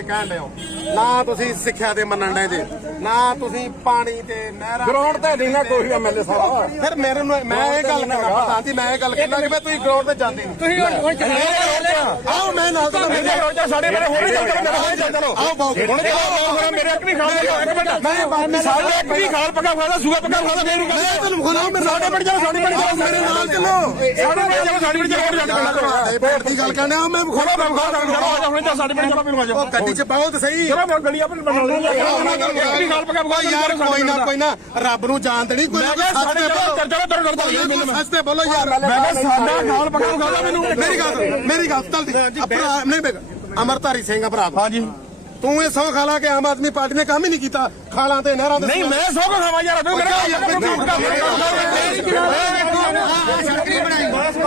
ਇੱਥੇ ਕਹਿਣ ਲਿਓ ਨਾ ਤੁਸੀਂ ਸਿੱਖਿਆ ਦੇ ਮੰਨਣ ਦੇ ਜੇ ਨਾ ਤੁਸੀਂ ਪਾਣੀ ਤੇ ਨਹਿਰਾਂ ਗਰਾਊਂਡ ਤੇ ਨਹੀਂ ਨਾ ਕੋਈ ਐਮਐਲਏ ਸਾਹਿਬ ਫਿਰ ਮੇਰੇ ਨੂੰ ਮੈਂ ਇਹ ਗੱਲ ਕਹਿਣਾ ਸਾਂਤੀ ਮੈਂ ਇਹ ਗੱਲ ਕਹਿੰਦਾ ਕਿ ਮੈਂ ਤੁਸੀਂ ਗਰਾਊਂਡ ਤੇ ਜਾਂਦੇ ਨਹੀਂ ਤੁਸੀਂ ਹੁਣ ਹੁਣ ਚੱਲੇ ਆਓ ਮੈਂ ਨਾਲ ਤਾਂ ਮੇਰੇ ਜਾ ਜਾ ਸਾਡੇ ਮੇਰੇ ਹੋਰ ਵੀ ਚੱਲ ਰਹੇ ਨੇ ਚੱਲੋ ਆਓ ਬਹੁਤ ਹੁਣ ਜਾ ਮੇਰੇ ਅੱਖ ਨਹੀਂ ਖਾਲ ਰਿਹਾ ਇੱਕ ਮਿੰਟ ਮੈਂ ਬਾਹਰ ਸਾਡੇ ਇੱਕ ਵੀ ਖਾਲ ਪਕਾ ਖਾਦਾ ਸੂਗਾ ਪਕਾ ਖਾਦਾ ਫੇਰ ਮੈਂ ਤੁਹਾਨੂੰ ਖਾਣਾ ਮੈਂ ਸਾਡੇ ਬਣ ਜਾ ਸਾਡੇ ਬਣ ਜਾ ਮੇਰੇ ਨਾਲ ਚੱਲੋ ਸਾਡੇ ਬਣ ਜਾ ਸਾਡੇ ਬਣ ਜਾ ਹੋਰ ਜਾਂਦੇ ਬਣ ਜਾ ਬੇਟ ਦੀ ਗੱਲ ਕਹਿੰਦੇ ਆ ਮੈਂ ਖੋੜਾ ਬਣ ਖਾਦਾ ਹੁਣ ਤਾਂ ਸਾਡੇ ਬਣ ਜਾ ਮੈਂ ਬਣ ਜਾ ਪਿੱਛੇ ਬਹੁਤ ਸਹੀ ਜਰਾ ਮੈਂ ਗਲੀ ਆਪਣੀ ਬਣਾ ਲਿਆ ਕੀ ਗੱਲ ਪਕਾ ਬਗਾ ਯਾਰ ਕੋਈ ਨਾ ਕੋਈ ਨਾ ਰੱਬ ਨੂੰ ਜਾਣਦੇ ਨਹੀਂ ਕੋਈ ਮੈਂ ਸਾਡੇ ਤੇ ਚਲੋ ਤਰ ਕਰ ਦੋ ਸਸਤੇ ਬੋਲੋ ਯਾਰ ਮੈਂ ਸਾਡਾ ਨਾਲ ਪਕਾ ਬਗਾ ਮੈਨੂੰ ਮੇਰੀ ਗੱਲ ਮੇਰੀ ਗੱਲ ਚਲਦੀ ਆਪਣਾ ਨਹੀਂ ਬੇਗ ਅਮਰਤਾਰੀ ਸਿੰਘ ਆ ਭਰਾ ਹਾਂਜੀ ਤੂੰ ਇਹ ਸੌ ਖਾਲਾ ਕੇ ਆਮ ਆਦਮੀ ਪਾਰਟੀ ਨੇ ਕੰਮ ਹੀ ਨਹੀਂ ਕੀਤਾ ਖਾਲਾਂ ਤੇ ਨਹਿਰਾਂ ਨਹਿਰਾ ਨਹੀਂ ਮੈਂ ਸੌ ਖਾਵਾ ਯਾਰ ਤੂੰ ਮੇਰੇ ਨਾਲ ਆ ਸੜਕ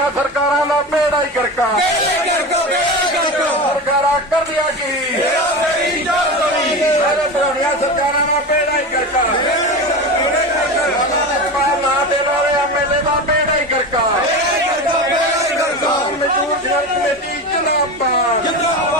ਕਰਦੀਆਂ ਸਰਕਾਰਾਂ ਦਾ ਪੇੜਾ ਹੀ ਕਰਕਾ ਕਿਹੜੇ ਕਰਕੋ ਕਿਹੜੇ ਕਰਕੋ ਸਰਕਾਰਾਂ ਕਰਦੀਆਂ ਕੀ ਮੇਰਾ ਤੇਰੀ ਜਾਨ ਤੋਰੀ ਸਾਰੇ ਸਰਾਣੀਆਂ ਸਰਕਾਰਾਂ ਦਾ ਪੇੜਾ ਹੀ ਕਰਕਾ ਕਰਕਾ ਕਰਕਾ ਕਰਕਾ ਮਜ਼ਦੂਰ ਜਨਾਬਾ ਜਨਾਬਾ